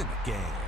in the game.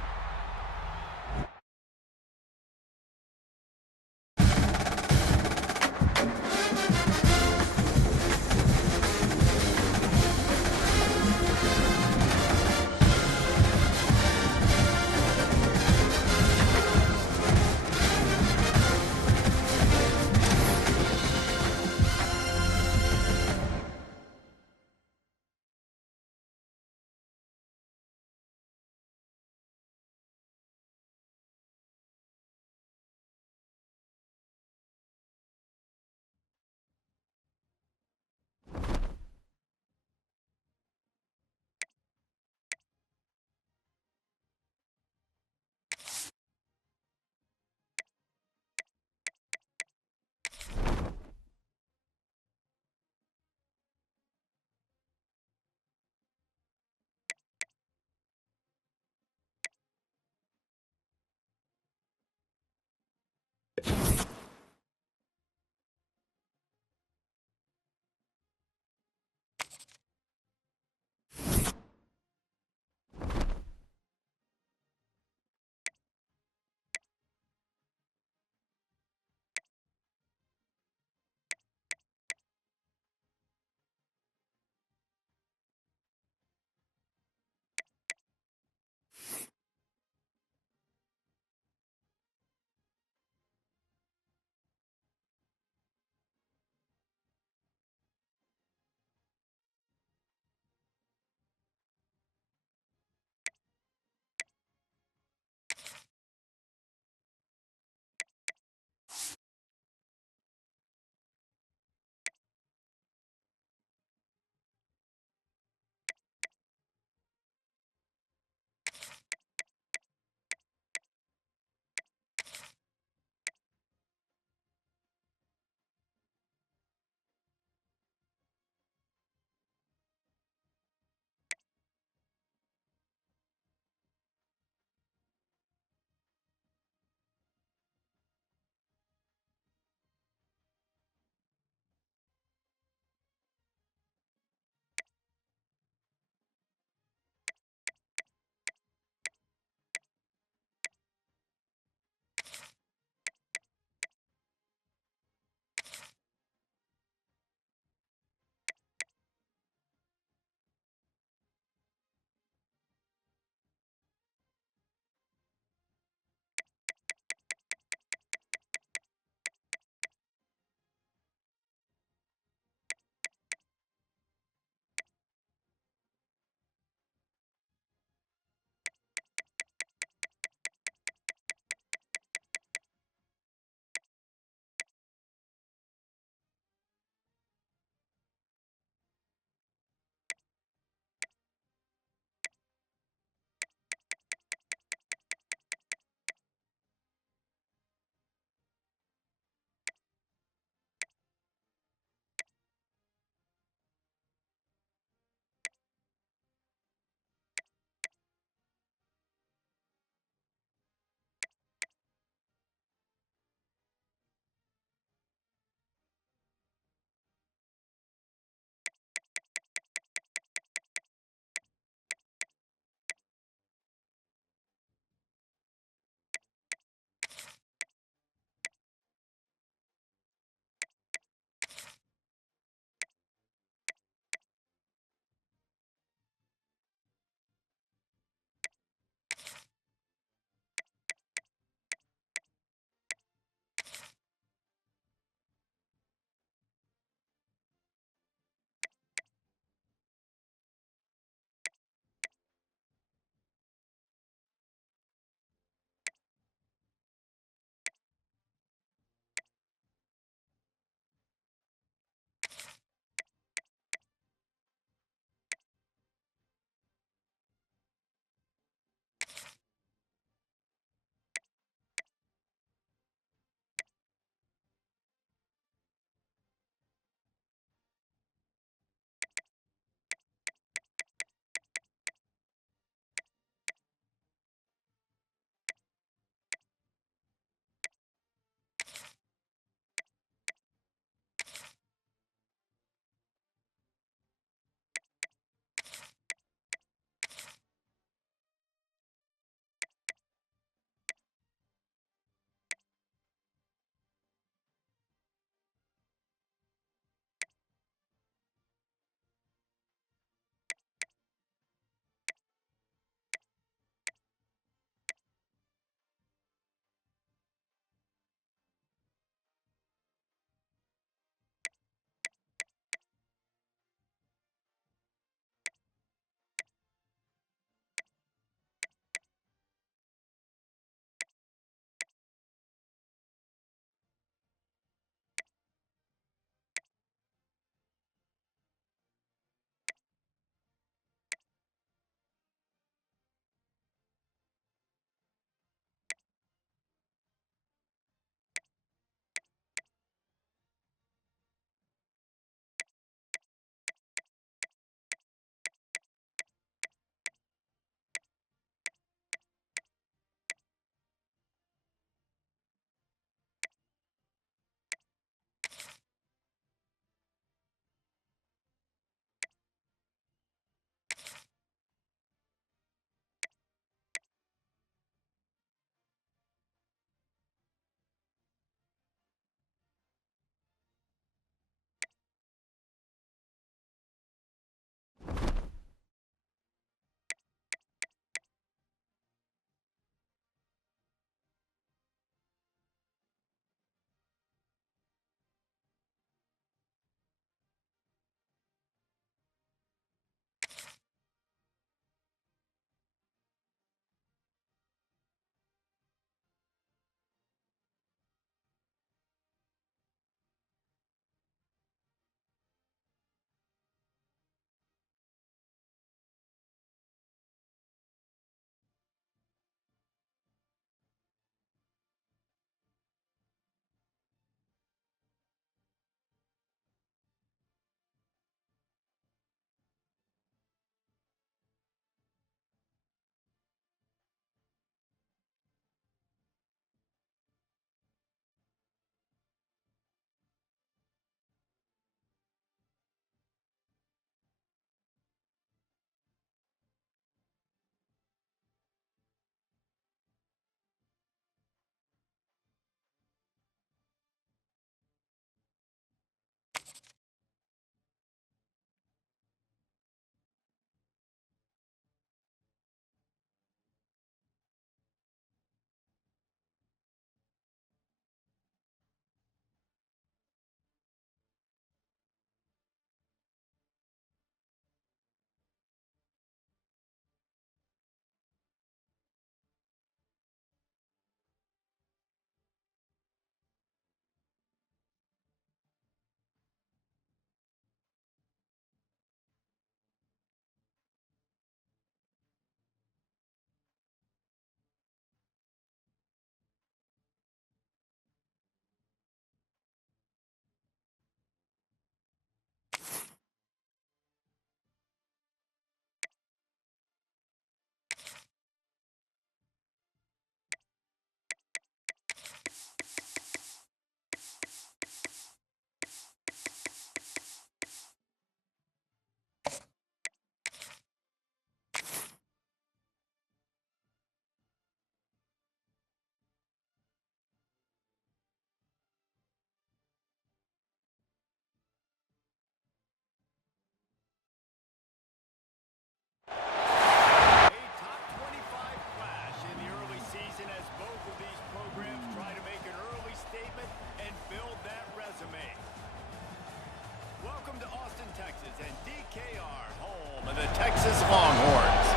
And DKR, home of the Texas Longhorns.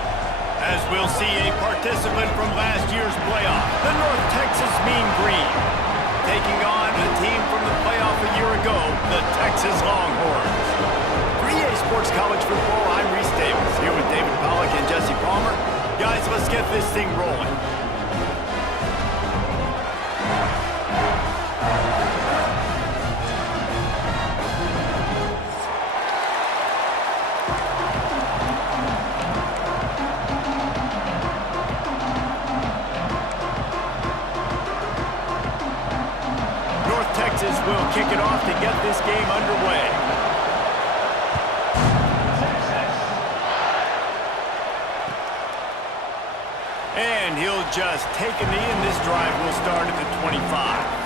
As we'll see a participant from last year's playoff, the North Texas Mean Green, taking on a team from the playoff a year ago, the Texas Longhorns. 3A Sports College Football, I'm Reese Davis, here with David Pollack and Jesse Palmer. Guys, let's get this thing rolling. Will kick it off to get this game underway. And he'll just take a knee, and this drive will start at the 25.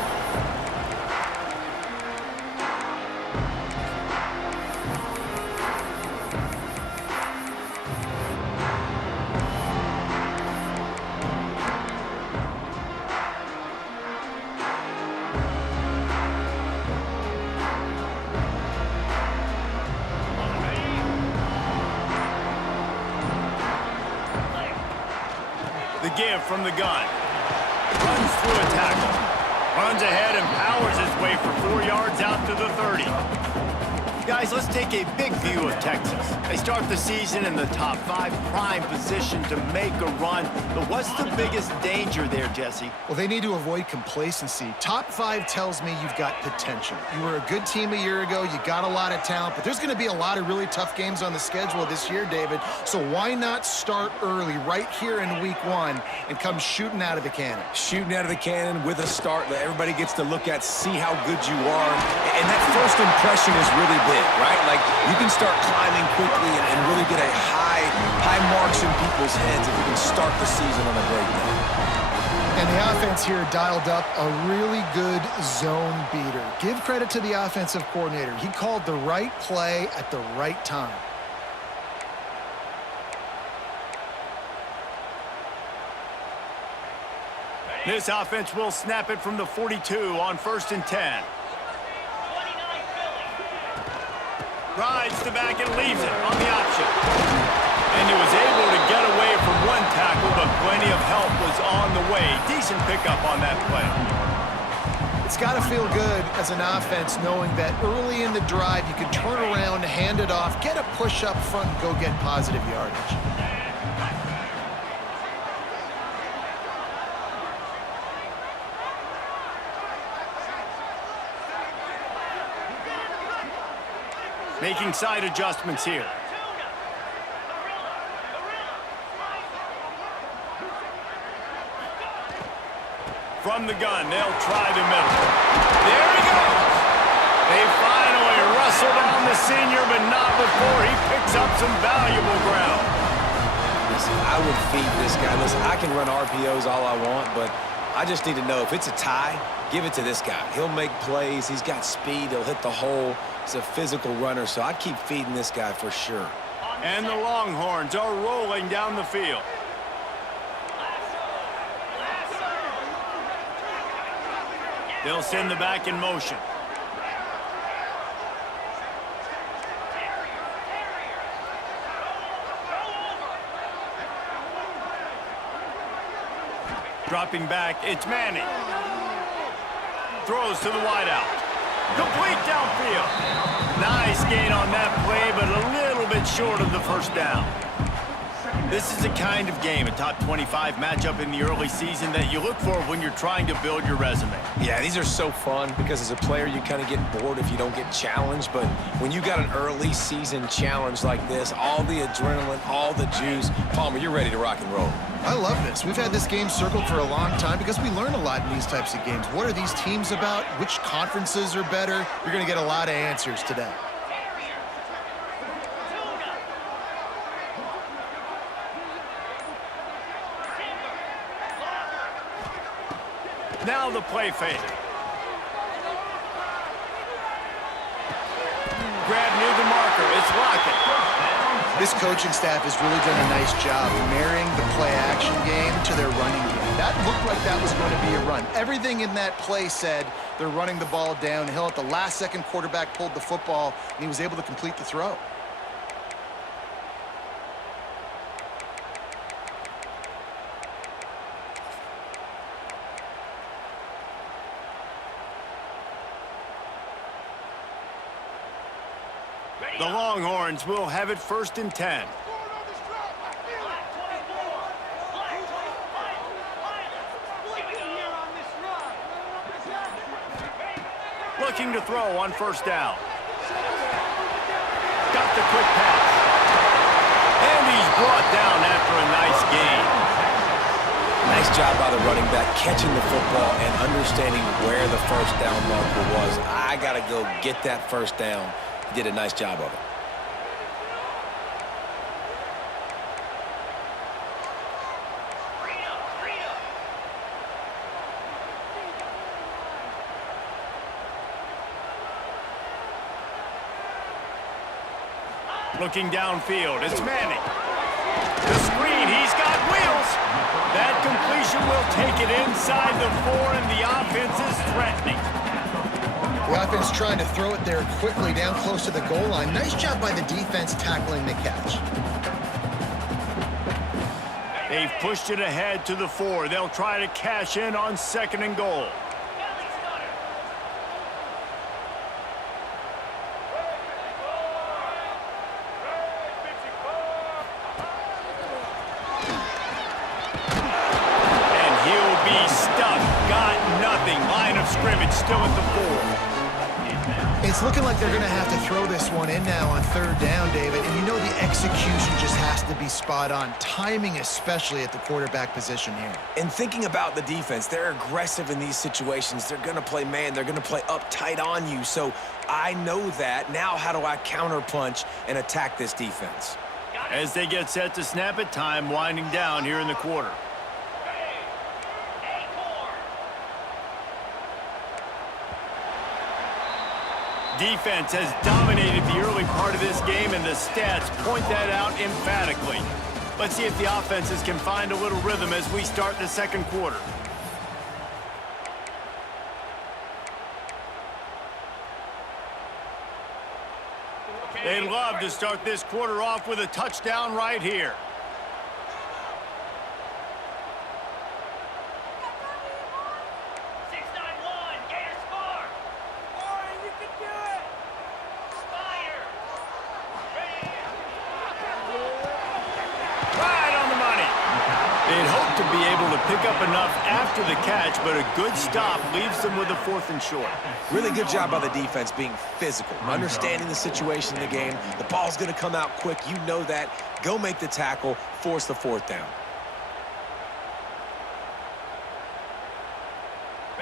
The give from the gun. Runs through a tackle. Runs ahead and powers his way for 4 yards out to the 30. Guys, let's take a big view of Texas. They start the season in the top 5, prime position to make a run. But what's the biggest danger there, Jesse? Well, they need to avoid complacency. Top 5 tells me you've got potential. You were a good team a year ago. You got a lot of talent. But there's going to be a lot of really tough games on the schedule this year, David. So why not start early right here in week 1 and come shooting out of the cannon? Shooting out of the cannon with a start that everybody gets to look at, see how good you are. And that first impression is really big, right? Like, you can start climbing quickly and really get a high marks in people's heads if you can start the season on a great day. And the offense here dialed up a really good zone beater. Give credit to the offensive coordinator. He called the right play at the right time. This offense will snap it from the 42 on 1st and 10. Rides the back and leaves it on the option. And he was able to get away from one tackle, but plenty of help was on the way. Decent pickup on that play. It's got to feel good as an offense knowing that early in the drive you can turn around, hand it off, get a push up front, and go get positive yardage. Making side adjustments here. From the gun, they'll try the middle. There he goes! They finally wrestle down the senior, but not before he picks up some valuable ground. Listen, I would feed this guy. Listen, I can run RPOs all I want, but I just need to know if it's a tie, give it to this guy. He'll make plays. He's got speed. He'll hit the hole. He's a physical runner, so I'd keep feeding this guy for sure. And the Longhorns are rolling down the field. They'll send the back in motion. Dropping back, it's Manning. Throws to the wideout. Complete downfield. Nice gain on that play, but a little bit short of the first down. This is the kind of game, a top 25 matchup in the early season, that you look for when you're trying to build your resume. Yeah, these are so fun because as a player, you kind of get bored if you don't get challenged. But when you got an early season challenge like this, all the adrenaline, all the juice, Palmer, you're ready to rock and roll. I love this. We've had this game circled for a long time because we learn a lot in these types of games. What are these teams about? Which conferences are better? You're going to get a lot of answers today. Now the play fake. Grab near the marker. It's Lockett. This coaching staff has really done a nice job marrying the play-action game to their running game. That looked like that was going to be a run. Everything in that play said they're running the ball downhill. At the last second, quarterback pulled the football, and he was able to complete the throw. The Longhorns will have it 1st and 10. Looking to throw on 1st down. Got the quick pass. And he's brought down after a nice gain. Nice job by the running back, catching the football and understanding where the 1st down marker was. I got to go get that 1st down. He did a nice job of it. Looking downfield, it's Manning. The screen, he's got wheels. That completion will take it inside the 4, and the offense is threatening. The offense trying to throw it there quickly down close to the goal line. Nice job by the defense tackling the catch. They've pushed it ahead to the 4. They'll try to cash in on 2nd and goal. Scrimmage still at the 4. It's looking like they're going to have to throw this one in now on 3rd down, David. And you know the execution just has to be spot on. Timing especially at the quarterback position here. And thinking about the defense, they're aggressive in these situations. They're going to play man. They're going to play up tight on you. So I know that. Now how do I counterpunch and attack this defense? As they get set to snap it, time winding down here in the quarter. Defense has dominated the early part of this game, and the stats point that out emphatically. Let's see if the offenses can find a little rhythm as we start the 2nd quarter. They'd love to start this quarter off with a touchdown right here. Pick up enough after the catch, but a good stop leaves them with a 4th and short. Really good job by the defense being physical, understanding the situation in the game. The ball's going to come out quick. You know that. Go make the tackle, force the 4th down.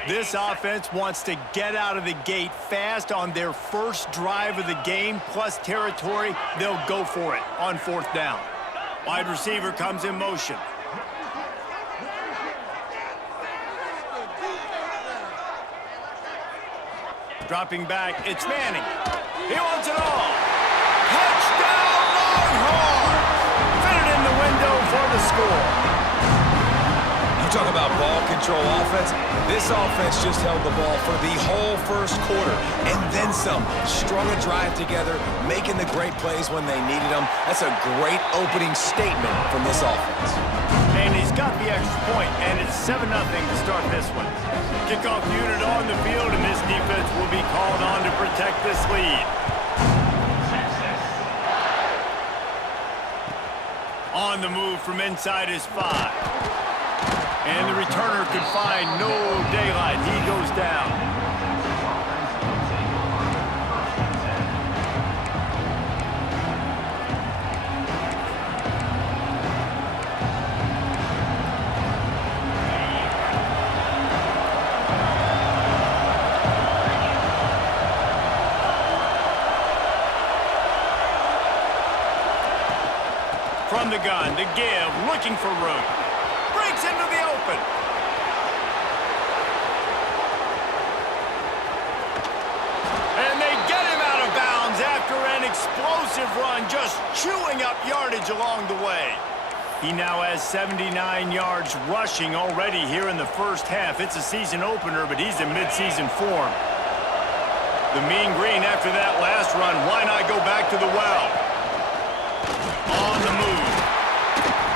This offense wants to get out of the gate fast on their first drive of the game, plus territory. They'll go for it on 4th down. Wide receiver comes in motion. Dropping back, it's Manning. He wants it all. Touchdown, Longhorns! Fit it in the window for the score. You talk about ball control offense. This offense just held the ball for the whole 1st quarter and then some. Strung a drive together, making the great plays when they needed them. That's a great opening statement from this offense. And he's got the extra point, and it's 7-0 to start this one. Kickoff unit on the field, and this defense will be called on to protect this lead. On the move from inside his 5. And the returner could find no daylight. He goes down. From the gun, the give, looking for room. Breaks into the open. And they get him out of bounds after an explosive run, just chewing up yardage along the way. He now has 79 yards rushing already here in the 1st half. It's a season opener, but he's in midseason form. The Mean Green after that last run, why not go back to the well? On the move.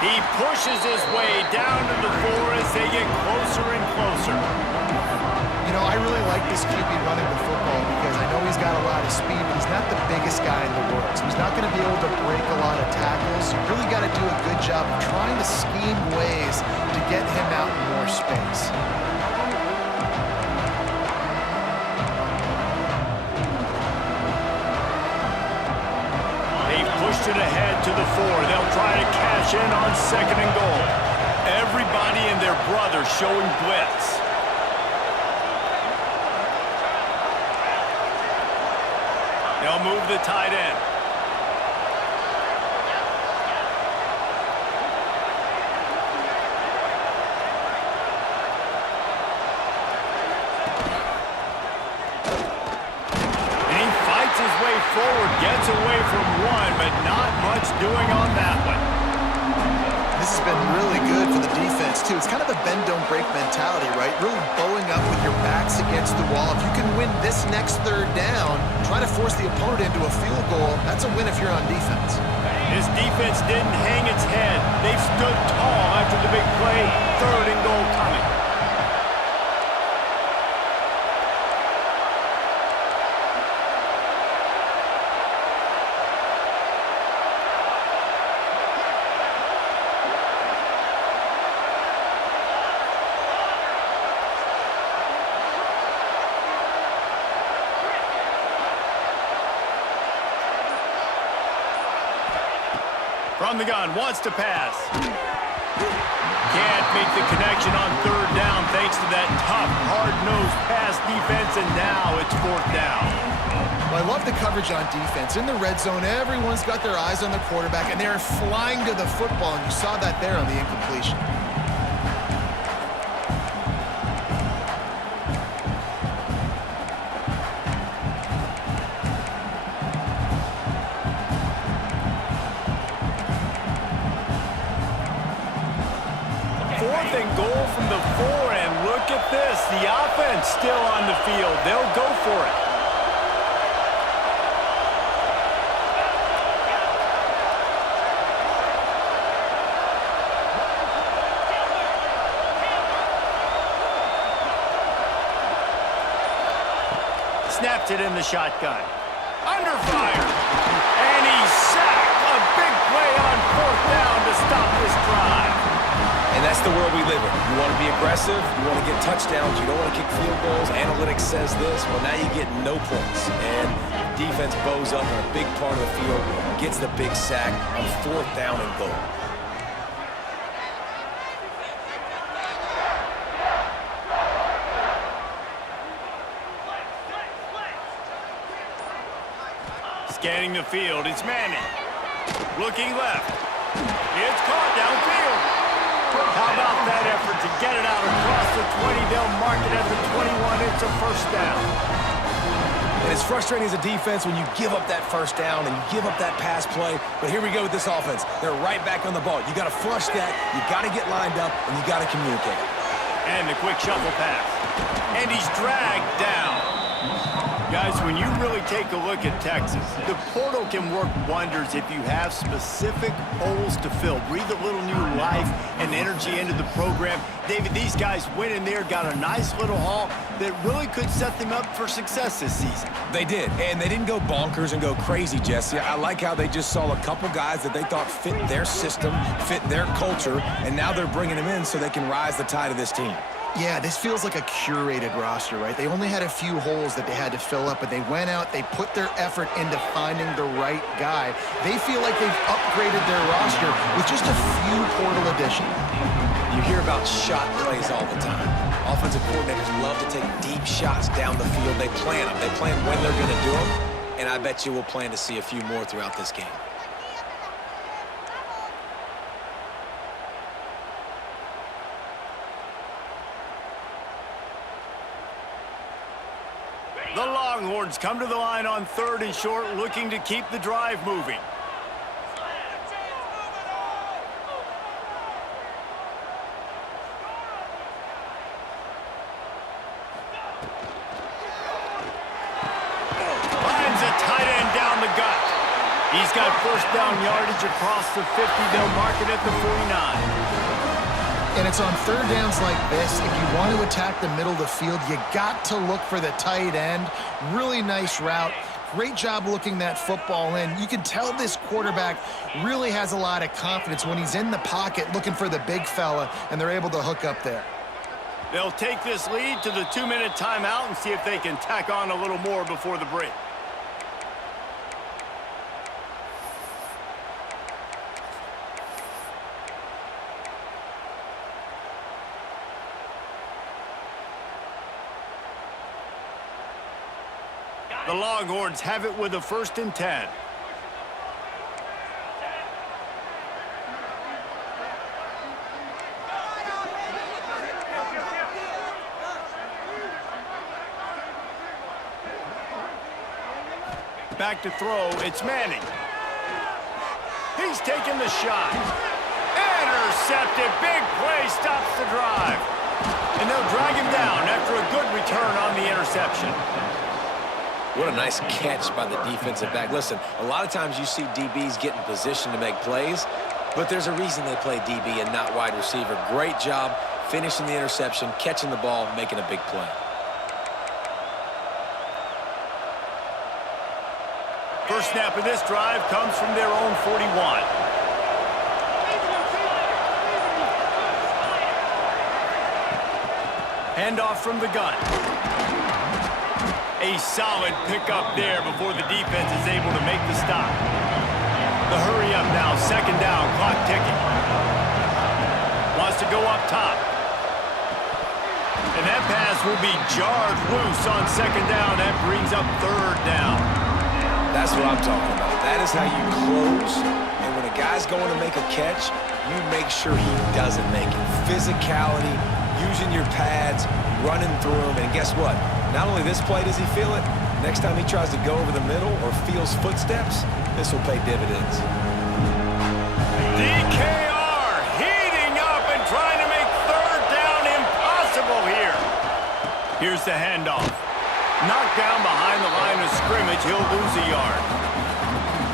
He pushes his way down to the 4 as they get closer and closer. You know, I really like this QB running the football because I know he's got a lot of speed, but he's not the biggest guy in the world. So he's not going to be able to break a lot of tackles. You really got to do a good job of trying to scheme ways to get him out in more space. They've pushed it ahead to the 4. They'll try to cash in on 2nd and goal. Everybody and their brother showing blitz. They'll move the tight end. And he fights his way forward, gets away from one, but not much doing on that one. This has been really good for the defense, too. It's kind of a bend-don't-break mentality, right? Really bowing up with your backs against the wall. If you can win this next 3rd down, try to force the opponent into a field goal, that's a win if you're on defense. This defense didn't hang its head. They've stood tall after the big play. 3rd and goal coming. From the gun, wants to pass. Can't make the connection on 3rd down thanks to that tough, hard-nosed pass defense, and now it's 4th down. Well, I love the coverage on defense. In the red zone, everyone's got their eyes on the quarterback, and they're flying to the football, and you saw that there on the incompletion. Goal from the 4, and look at this. The offense still on the field. They'll go for it. Snapped it in the shotgun. Under fire. And he's sacked. A big play on 4th down to stop this drive. And that's the world we live in. You want to be aggressive, you want to get touchdowns, you don't want to kick field goals. Analytics says this, well, now you get no points. And defense bows up on a big part of the field, gets the big sack on 4th down and goal. Scanning the field, it's Manning. Looking left. It's caught downfield. How about that effort to get it out across the 20? They'll mark it at the 21. It's a 1st down. And it's frustrating as a defense when you give up that 1st down and you give up that pass play. But here we go with this offense. They're right back on the ball. You got to flush that. You got to get lined up, and you got to communicate. And the quick shuffle pass. And he's dragged down. Guys, when you really take a look at Texas, the portal can work wonders if you have specific holes to fill. Breathe a little new life and energy into the program. David, these guys went in there, got a nice little haul that really could set them up for success this season. They did, and they didn't go bonkers and go crazy, Jesse. I like how they just saw a couple guys that they thought fit their system, fit their culture, and now they're bringing them in so they can rise the tide of this team. Yeah, this feels like a curated roster, right? They only had a few holes that they had to fill up, but they went out, they put their effort into finding the right guy. They feel like they've upgraded their roster with just a few portal additions. You hear about shot plays all the time. Offensive coordinators love to take deep shots down the field. They plan them. They plan when they're going to do them, and I bet you we'll plan to see a few more throughout this game. The Longhorns come to the line on 3rd and short, looking to keep the drive moving. Finds a tight end down the gut. He's got 1st down yardage across the 50. They'll mark it at the 49. And it's on third downs like this. If you want to attack the middle of the field, you got to look for the tight end. Really nice route. Great job looking that football in. You can tell this quarterback really has a lot of confidence when he's in the pocket looking for the big fella, and they're able to hook up there. They'll take this lead to the 2-minute timeout and see if they can tack on a little more before the break. The Longhorns have it with a 1st and 10. Back to throw, it's Manning. He's taking the shot. Intercepted, big play, stops the drive. And they'll drag him down after a good return on the interception. What a nice catch by the defensive back. Listen, a lot of times you see DBs get in position to make plays, but there's a reason they play DB and not wide receiver. Great job finishing the interception, catching the ball, making a big play. First snap of this drive comes from their own 41. Handoff from the gun. A solid pickup there before the defense is able to make the stop. The hurry up now, 2nd down, clock ticking. Wants to go up top. And that pass will be jarred loose on 2nd down. That brings up 3rd down. That's what I'm talking about. That is how you close. And when a guy's going to make a catch, you make sure he doesn't make it. Physicality, using your pads, running through them. And guess what? Not only this play does he feel it, next time he tries to go over the middle or feels footsteps, this will pay dividends. DKR heating up and trying to make 3rd down impossible here. Here's the handoff. Knocked down behind the line of scrimmage, he'll lose a yard.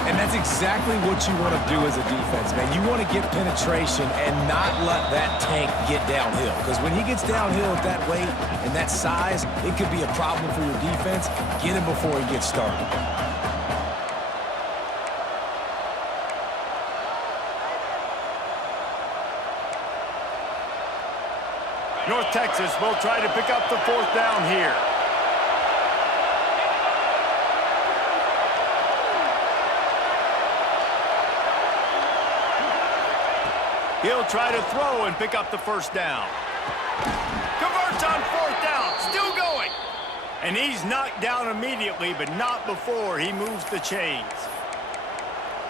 And that's exactly what you want to do as a defense, man. You want to get penetration and not let that tank get downhill. Because when he gets downhill at that weight and that size, it could be a problem for your defense. Get him before he gets started. North Texas will try to pick up the 4th down here. He'll try to throw and pick up the 1st down. Converts on 4th down, still going. And he's knocked down immediately, but not before he moves the chains.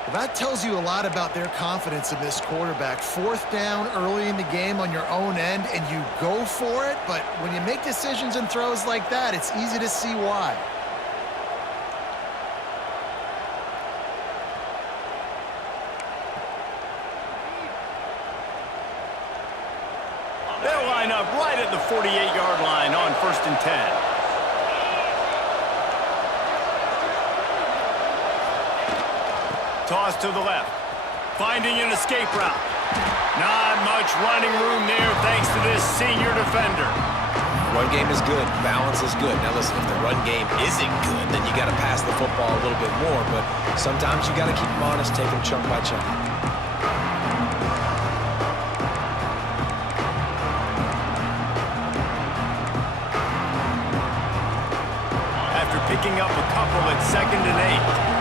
Well, that tells you a lot about their confidence in this quarterback. 4th down early in the game on your own end, and you go for it, but when you make decisions and throws like that, it's easy to see why. They'll line up right at the 48-yard line on 1st and 10. Toss to the left. Finding an escape route. Not much running room there thanks to this senior defender. Run game is good. Balance is good. Now listen, if the run game isn't good, then you got to pass the football a little bit more. But sometimes you got to keep them honest, take them chunk by chunk. After picking up a couple at 2nd and 8.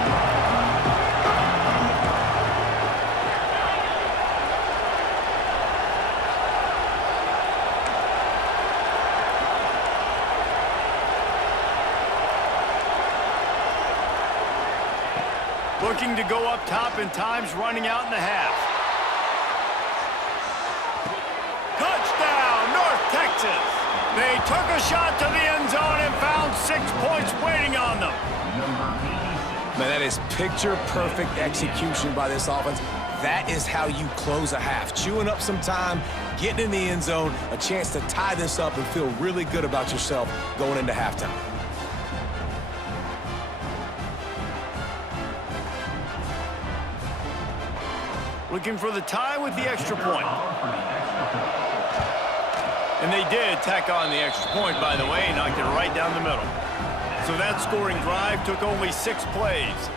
Looking to go up top, and time's running out in the half. Touchdown, North Texas. They took a shot to the end zone and found 6 points waiting on them. Man, that is picture-perfect execution by this offense. That is how you close a half. Chewing up some time, getting in the end zone, a chance to tie this up and feel really good about yourself going into halftime. Looking for the tie with the extra point. And they did tack on the extra point, by the way, knocked it right down the middle. So that scoring drive took only 6 plays.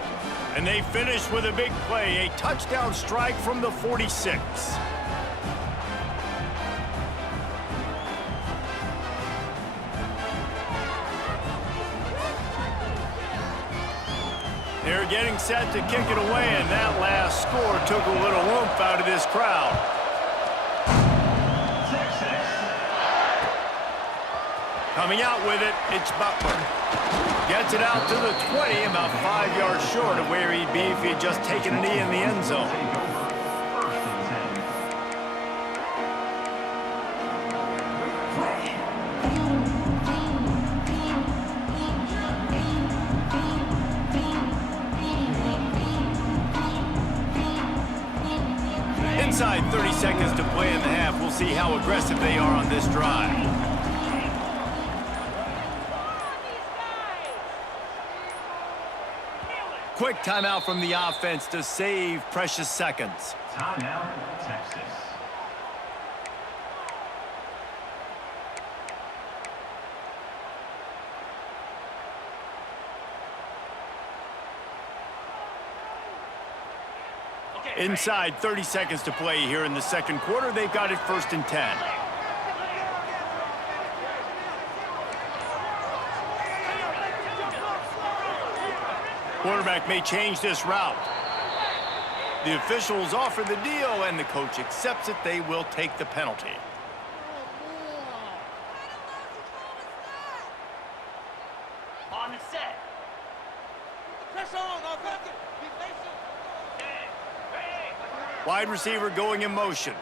And they finished with a big play, a touchdown strike from the 46. They're getting set to kick it away, and that last score took a little oomph out of this crowd. Coming out with it, it's Butler. Gets it out to the 20, about 5 yards short of where he'd be if he had just taken a knee in the end zone. Inside 30 seconds to play in the half. We'll see how aggressive they are on this drive. Quick timeout from the offense to save precious seconds. Timeout, Texas. Inside 30 seconds to play here in the second quarter. They've got it 1st and 10. Quarterback may change this route. The officials offer the deal, and the coach accepts it. They will take the penalty. On the set. Press on, offensive. Be patient. Wide receiver going in motion.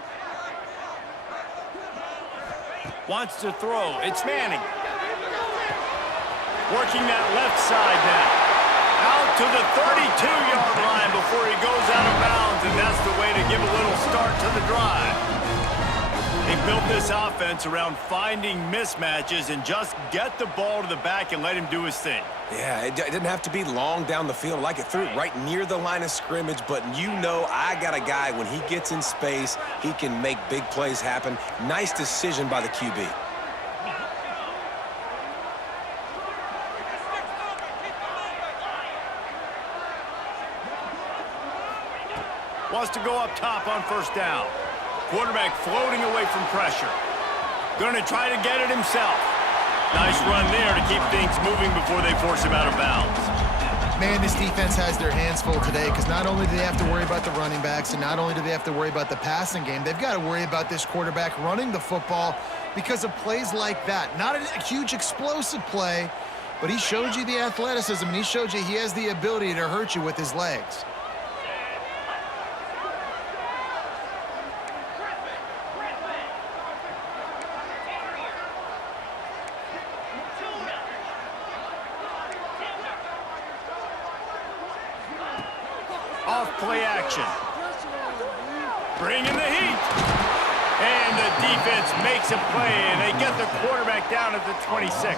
Wants to throw. It's Manning. Working that left side now. Out to the 32-yard line before he goes out of bounds, and that's the way to give a little start to the drive. They built this offense around finding mismatches and just get the ball to the back and let him do his thing. Yeah, it didn't have to be long down the field. Like it threw it right near the line of scrimmage, but you know I got a guy, when he gets in space, he can make big plays happen. Nice decision by the QB. Wants to go up top on 1st down. Quarterback floating away from pressure. Going to try to get it himself. Nice run there to keep things moving before they force him out of bounds. Man, this defense has their hands full today because not only do they have to worry about the running backs and not only do they have to worry about the passing game, they've got to worry about this quarterback running the football because of plays like that. Not a huge explosive play, but he showed you the athleticism, and he showed you he has the ability to hurt you with his legs. Off-play action. Bringing the heat. And the defense makes a play, and they get the quarterback down at the 26. 13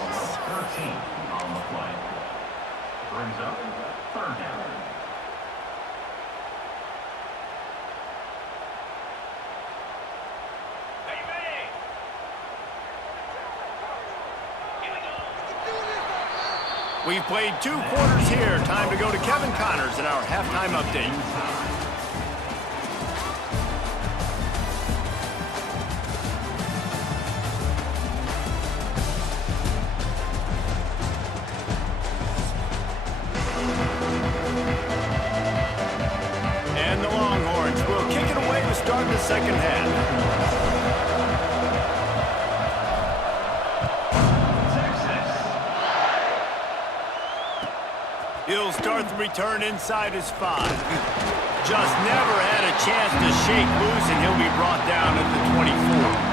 on the play. Brings up 3rd down. We've played 2 quarters here. Time to go to Kevin Connors in our halftime update. And the Longhorns will kick it away to start the second half. He'll start the return inside his 5. Just never had a chance to shake loose, and he'll be brought down at the 24.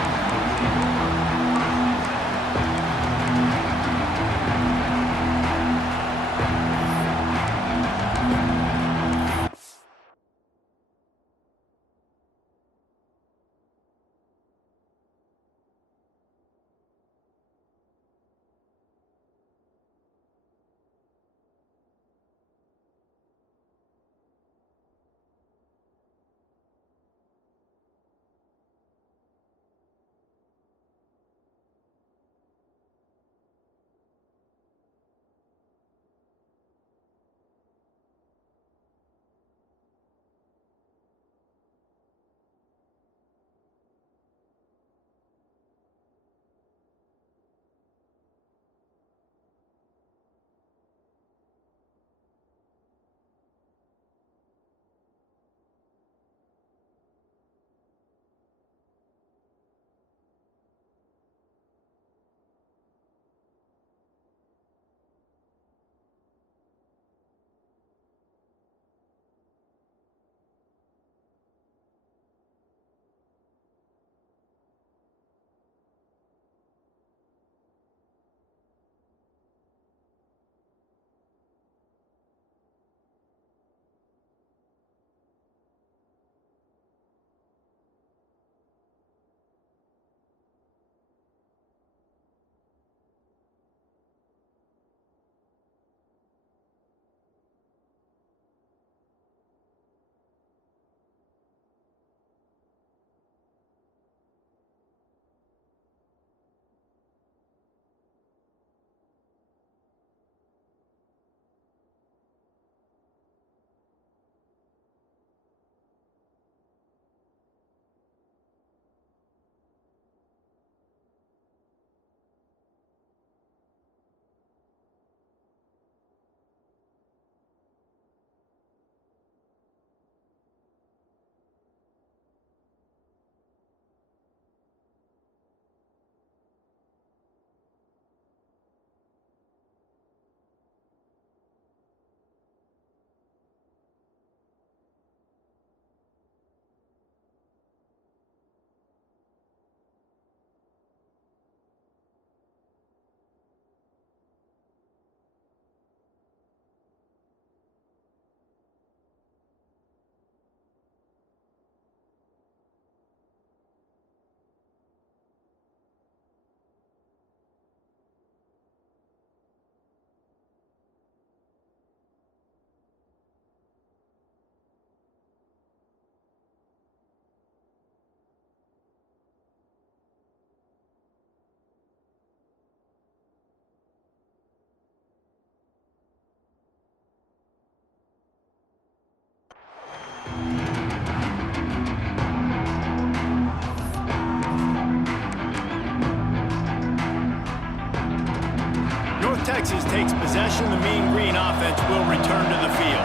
Texas takes possession, the Mean Green offense will return to the field.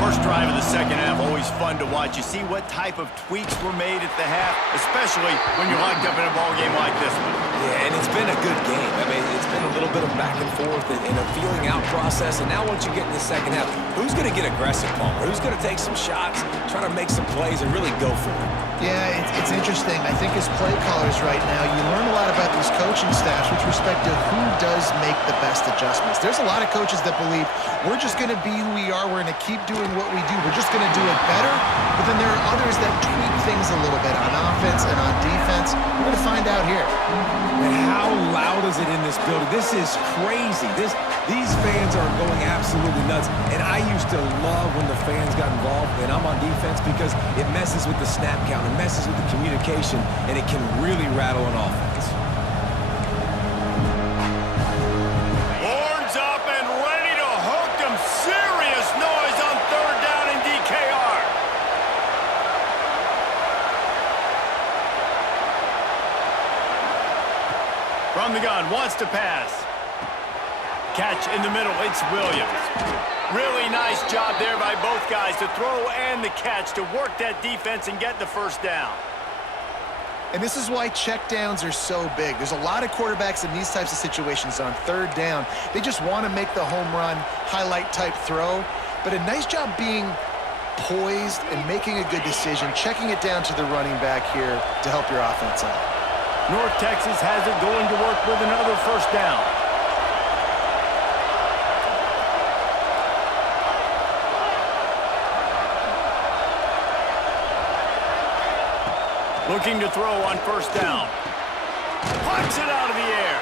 First drive of the second half, always fun to watch. You see what type of tweaks were made at the half, especially when you're locked up in a ball game like this one. Yeah, and it's been a good game. I mean, it's been a little bit of back and forth and a feeling out process. And now once you get in the second half, who's going to get aggressive, Palmer? Who's going to take some shots, try to make some plays, and really go for it? Yeah, it's interesting. I think as play callers right now, you learn a lot about these coaching staffs with respect to who does make the best adjustments. There's a lot of coaches that believe we're just going to be who we are. We're going to keep doing what we do. We're just going to do it better. But then there are others that tweak things a little bit on offense and on defense. We're going to find out here. And how loud is it in this building? This is crazy. These fans are going absolutely nuts. And I used to love when the fans got involved, and I'm on defense, because it messes with the snap count, it messes with the communication, and it can really rattle an offense. Horns up and ready to hook them. Serious noise on third down in DKR. From the gun, wants to pass. Catch in the middle, it's Williams. Really nice job there by both guys, the throw and the catch, to work that defense and get the first down. And this is why checkdowns are so big. There's a lot of quarterbacks in these types of situations on third down. They just want to make the home run, highlight type throw. But a nice job being poised and making a good decision, checking it down to the running back here to help your offense out. North Texas has it going to work with another first down. Looking to throw on first down. Punts it out of the air.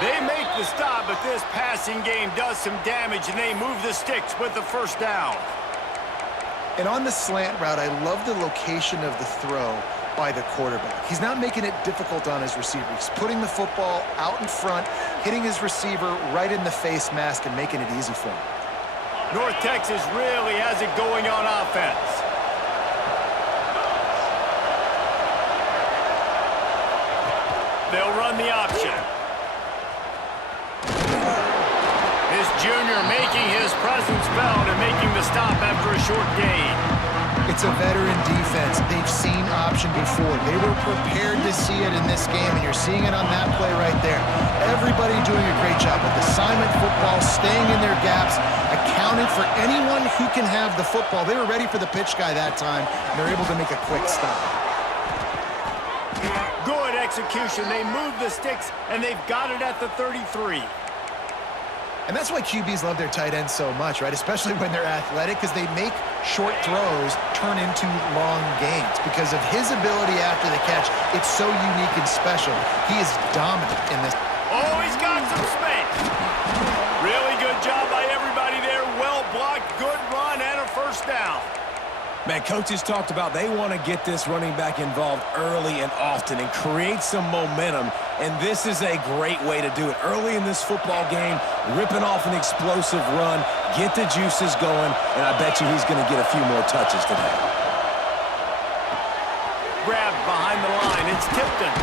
They make the stop, but this passing game does some damage, and they move the sticks with the first down. And on the slant route, I love the location of the throw by the quarterback. He's not making it difficult on his receiver. He's putting the football out in front, hitting his receiver right in the face mask, and making it easy for him. North Texas really has it going on offense. They'll run the option. This junior making his presence felt and making the stop after a short gain. It's a veteran defense. They've seen option before. They were prepared to see it in this game, and you're seeing it on that play right there. Everybody doing a great job with assignment football, staying in their gaps, accounting for anyone who can have the football. They were ready for the pitch guy that time, and they're able to make a quick stop. Good execution. They move the sticks, and they've got it at the 33. And that's why QBs love their tight ends so much, right? Especially when they're athletic, because they make short throws turn into long gains. Because of his ability after the catch, it's so unique and special. He is dominant in this. Oh, he's got some space. Really good job by everybody there. Well blocked, good run, and a first down. Man, coaches talked about they want to get this running back involved early and often and create some momentum, and this is a great way to do it. Early in this football game, ripping off an explosive run, get the juices going, and I bet you he's going to get a few more touches today. Grabbed behind the line, it's Tipton.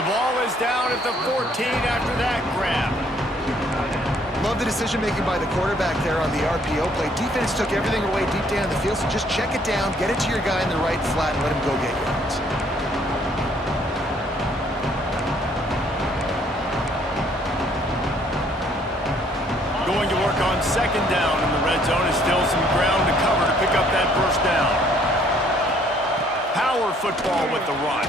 The ball is down at the 14 after that grab. Love the decision-making by the quarterback there on the RPO play. Defense took everything away deep down the field, so just check it down, get it to your guy in the right flat, and let him go get yards. Going to work on second down in the red zone. Is still some ground to cover to pick up that first down. Power football with the run.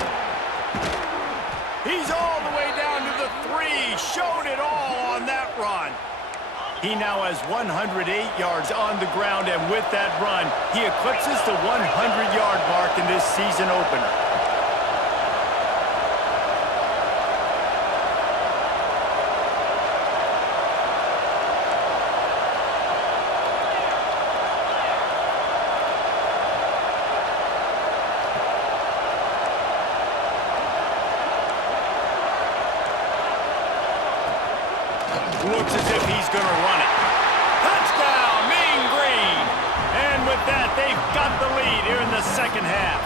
He's all the way down to the 3. Showed it all on that run. He now has 108 yards on the ground, and with that run, he eclipses the 100-yard mark in this season opener. Looks as if he's going to run it. Touchdown, Mean Green! And with that, they've got the lead here in the second half.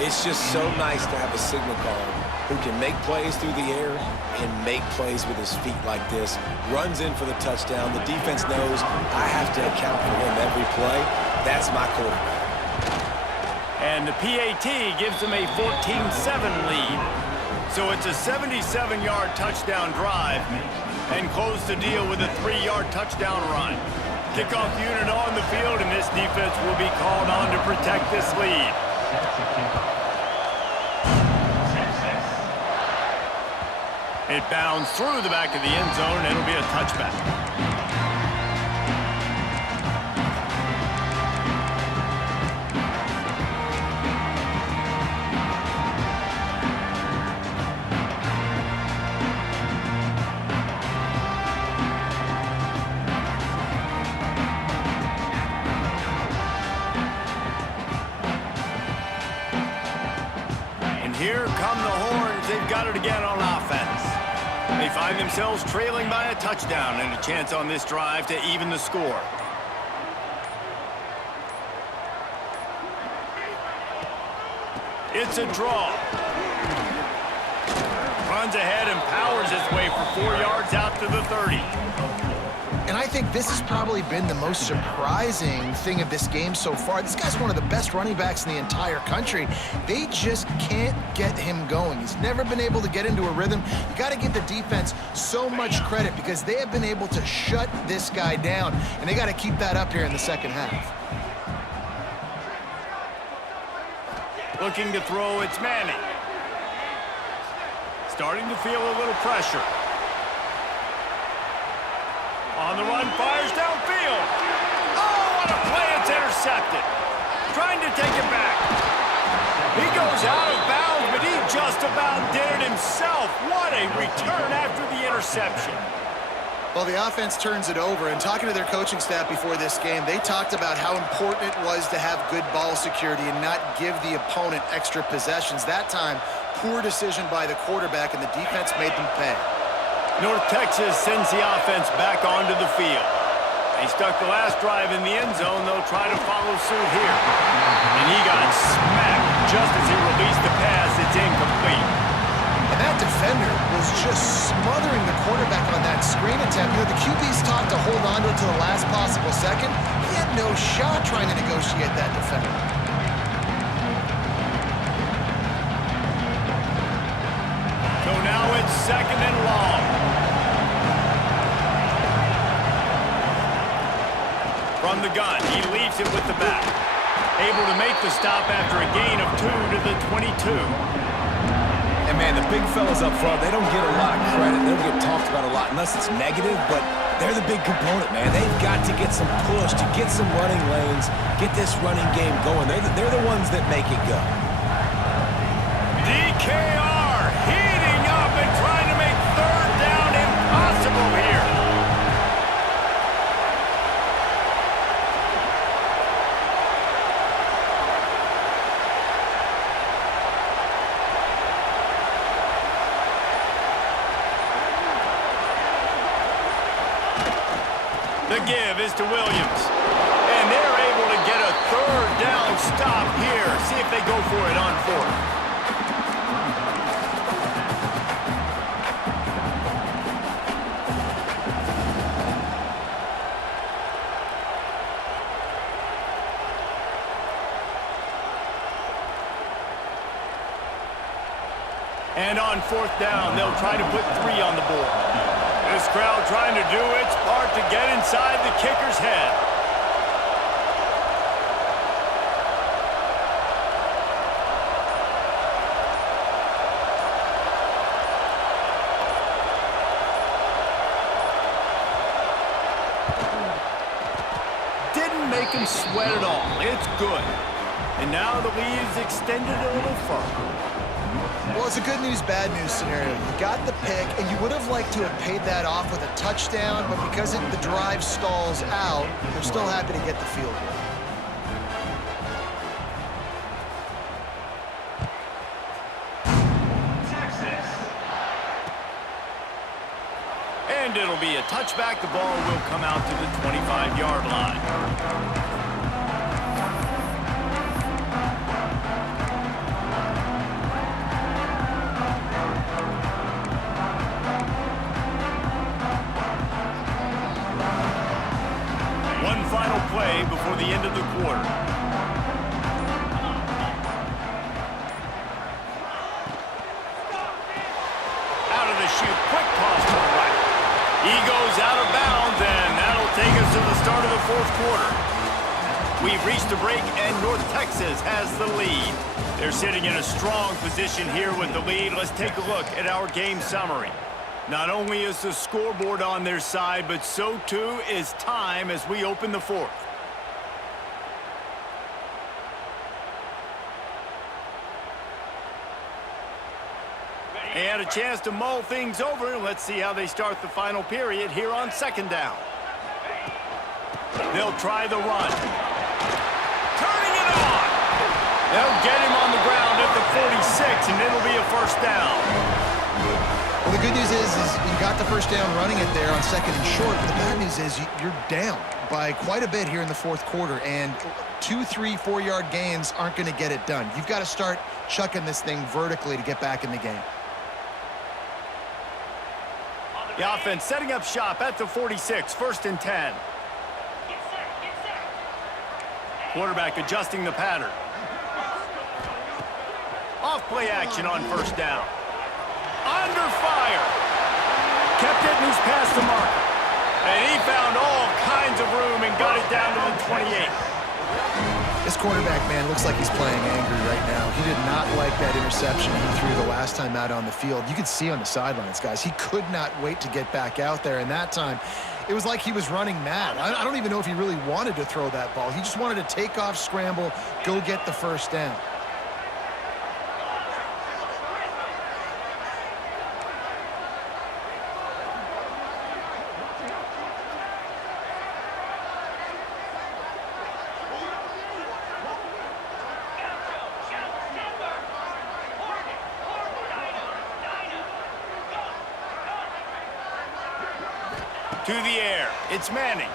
It's just so nice to have a signal call who can make plays through the air and make plays with his feet like this. Runs in for the touchdown. The defense knows I have to account for him every play. That's my quarterback. And the PAT gives them a 14-7 lead. So it's a 77-yard touchdown drive and close the deal with a 3-yard touchdown run. Kickoff unit on the field, and this defense will be called on to protect this lead. It bounds through the back of the end zone, and it'll be a touchback. Here come the Horns. They've got it again on offense. They find themselves trailing by a touchdown and a chance on this drive to even the score. It's a draw. Runs ahead and powers his way for 4 yards out to the 30. And I think this has probably been the most surprising thing of this game so far. This guy's one of the best running backs in the entire country. They just can't get him going. He's never been able to get into a rhythm. You got to give the defense so much credit because they have been able to shut this guy down, and they got to keep that up here in the second half. Looking to throw, it's Manning. Starting to feel a little pressure. On the run, fires downfield. Oh, what a play, it's intercepted. Trying to take it back. He goes out of bounds, but he just about did it himself. What a return after the interception. Well, the offense turns it over, and talking to their coaching staff before this game, they talked about how important it was to have good ball security and not give the opponent extra possessions. That time, poor decision by the quarterback, and the defense made them pay. North Texas sends the offense back onto the field. They stuck the last drive in the end zone. They'll try to follow suit here. And he got smacked just as he released the pass. It's incomplete. And that defender was just smothering the quarterback on that screen attempt. You know, the QB's taught to hold on to it to the last possible second. He had no shot trying to negotiate that defender. So now it's second and long. From the gun, he leaves it with the back. Able to make the stop after a gain of 2 to the 22. And man, the big fellas up front, they don't get a lot of credit. They don't get talked about a lot unless it's negative, but they're the big component, man. They've got to get some push, to get some running lanes, get this running game going. They're the ones that make it go. DKR heating up and trying to make third down impossible here. The give is to Williams. And they're able to get a third down stop here. See if they go for it on fourth. And on fourth down, they'll try to put 3 on the board. This crowd trying to do its part to get inside the kicker's head. Didn't make him sweat at all. It's good. And now the lead is extended a little further. Well, it's a good news, bad news scenario. You got the pick, and you would have liked to have paid that off with a touchdown, but because the drive stalls out, they're still happy to get the field goal. And it'll be a touchback. The ball will come out to the 25-yard line. before the end of the quarter. Out of the chute, quick toss to the right. He goes out of bounds, and that'll take us to the start of the fourth quarter. We've reached a break, and North Texas has the lead. They're sitting in a strong position here with the lead. Let's take a look at our game summary. Not only is the scoreboard on their side, but so too is time as we open the fourth. And a chance to mull things over. Let's see how they start the final period here on second down. They'll try the run. Turning it on. They'll get him on the ground at the 46, and it'll be a first down. Well, the good news is you got the first down running it there on second and short. But the bad news is you're down by quite a bit here in the fourth quarter, and 2, 3, 4-yard gains aren't going to get it done. You've got to start chucking this thing vertically to get back in the game. The offense setting up shop at the 46, first and 10. Quarterback adjusting the pattern. Off play action on first down. Under fire. Kept it and he's past the mark. And he found all kinds of room and got it down to the 28. This quarterback, man, looks like he's playing angry right now. He did not like that interception he threw the last time out on the field. You could see on the sidelines, guys, he could not wait to get back out there. And that time, it was like he was running mad. I don't even know if he really wanted to throw that ball. He just wanted to take off, scramble, go get the first down. To the air, it's Manning.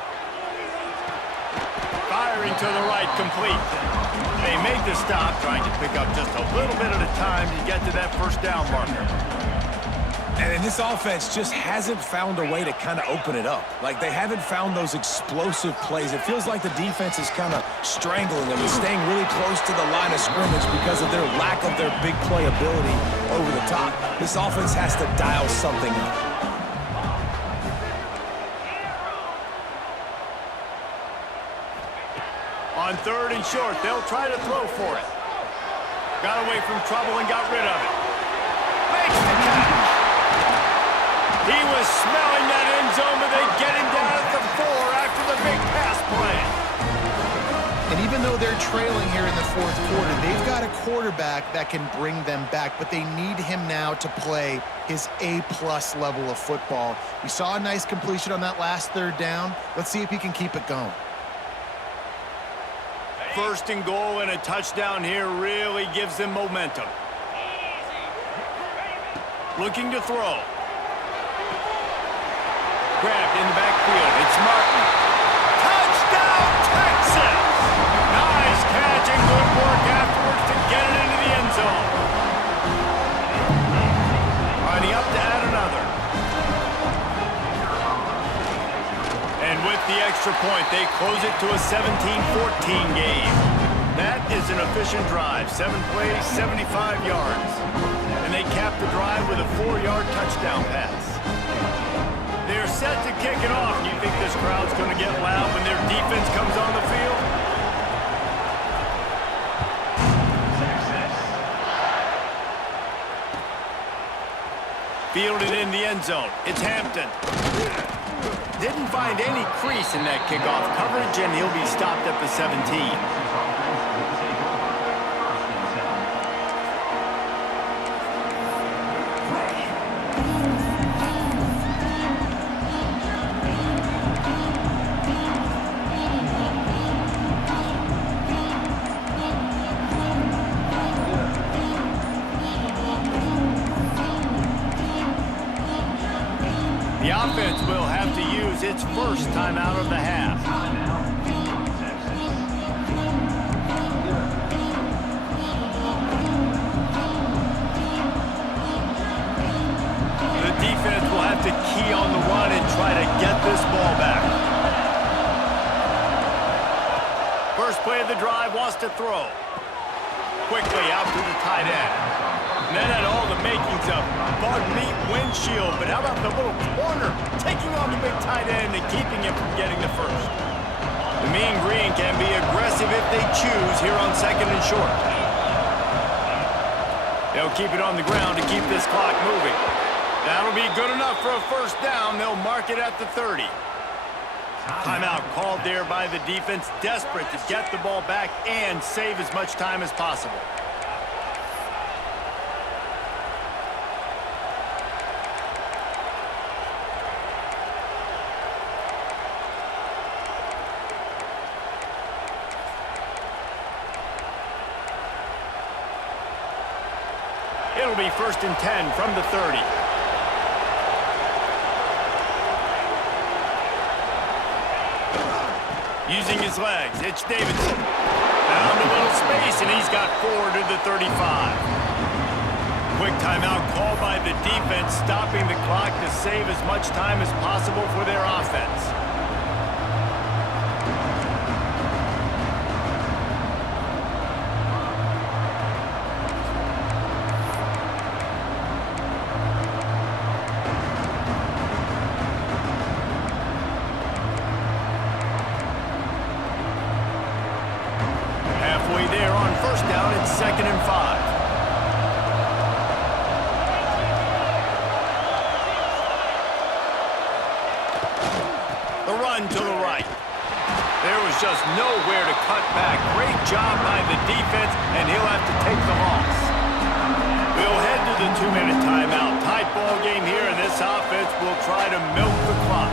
Firing to the right, complete. They made the stop, trying to pick up just a little bit at a time to get to that first down marker. And this offense just hasn't found a way to kind of open it up. Like, they haven't found those explosive plays. It feels like the defense is kind of strangling them and staying really close to the line of scrimmage because of their lack of their big play ability over the top. This offense has to dial something up. On third and short, they'll try to throw for it. Got away from trouble and got rid of it. Makes the catch. He was smelling that end zone, but they get him down at the 4 after the big pass play. And even though they're trailing here in the fourth quarter, they've got a quarterback that can bring them back, but they need him now to play his A-plus level of football. We saw a nice completion on that last third down. Let's see if he can keep it going. First and goal and a touchdown here really gives them momentum. Looking to throw. Grabbed in the backfield. It's Martin. Touchdown, Texas! Nice catch and good work afterwards to get it into the end zone. Already up to add another. And with the extra point, they close it to a 17-14 game. That is an efficient drive. 7 plays, 75 yards. And they cap the drive with a 4-yard touchdown pass. They're set to kick it off. You think this crowd's going to get loud when their defense comes on the field? Fielded in the end zone. It's Hampton. Didn't find any crease in that kickoff coverage, and he'll be stopped at the 17. The offense will have to use its first timeout of the half. The defense will have to key on the run and try to get this ball back. First play of the drive, wants to throw. Quickly out to the tight end. And that had all the makings of bug meat windshield, but how about the little corner taking on the big tight end and keeping him from getting the first? The Mean Green can be aggressive if they choose here on 2nd and short. They'll keep it on the ground to keep this clock moving. That'll be good enough for a first down. They'll mark it at the 30. Timeout called there by the defense, desperate to get the ball back and save as much time as possible. It'll be 1st and 10 from the 30. Using his legs, it's Davidson. Found a little space, and he's got 4 to the 35. Quick timeout called by the defense, stopping the clock to save as much time as possible for their offense. There on first down, it's 2nd and 5. The run to the right. There was just nowhere to cut back. Great job by the defense, and he'll have to take the loss. We'll head to the 2-minute timeout. Tight ball game here, and this offense will try to milk the clock.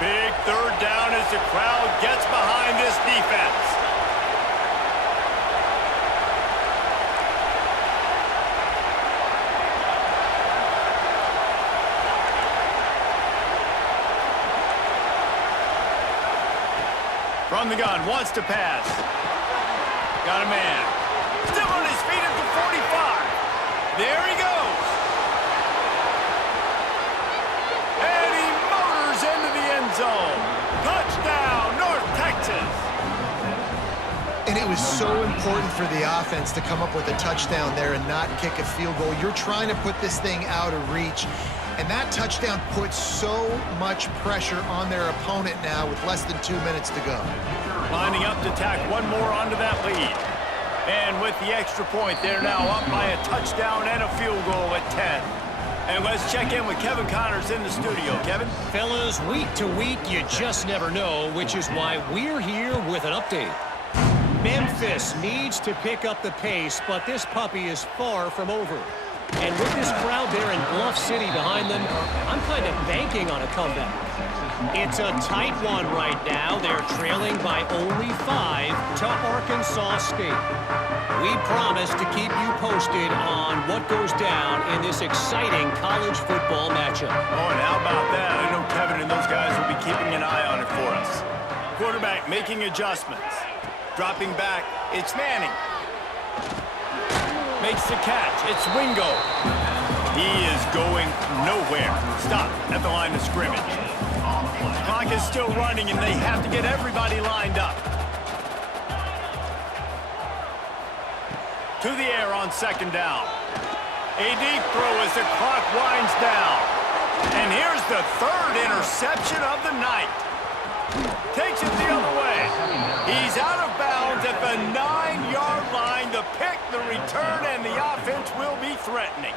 Big 3rd down as the crowd gets behind this defense. From the gun, wants to pass. Got a man. Still on his feet at the 45. There he goes. And he motors into the end zone. Touchdown, North Texas. And it was so important for the offense to come up with a touchdown there and not kick a field goal. You're trying to put this thing out of reach. And that touchdown puts so much pressure on their opponent now with less than 2 minutes to go. Lining up to tack one more onto that lead. And with the extra point, they're now up by a touchdown and a field goal at 10. And let's check in with Kevin Connors in the studio. Kevin? Fellas, week to week, you just never know, which is why we're here with an update. Memphis needs to pick up the pace, but this puppy is far from over. And with this crowd there in Bluff City behind them, I'm kind of banking on a comeback. It's a tight one right now. They're trailing by only 5 to Arkansas State. We promise to keep you posted on what goes down in this exciting college football matchup. Oh, and how about that? I know Kevin and those guys will be keeping an eye on it for us. Quarterback making adjustments. Dropping back, it's Manning. Makes the catch, it's Wingo. He is going nowhere. Stop at the line of scrimmage. Clock is still running, and they have to get everybody lined up. To the air on 2nd down. A deep throw as the clock winds down. And here's the 3rd interception of the night. Takes it the other way. He's out of bounds at the 9-yard line. The pick, the return, and the offense will be threatening.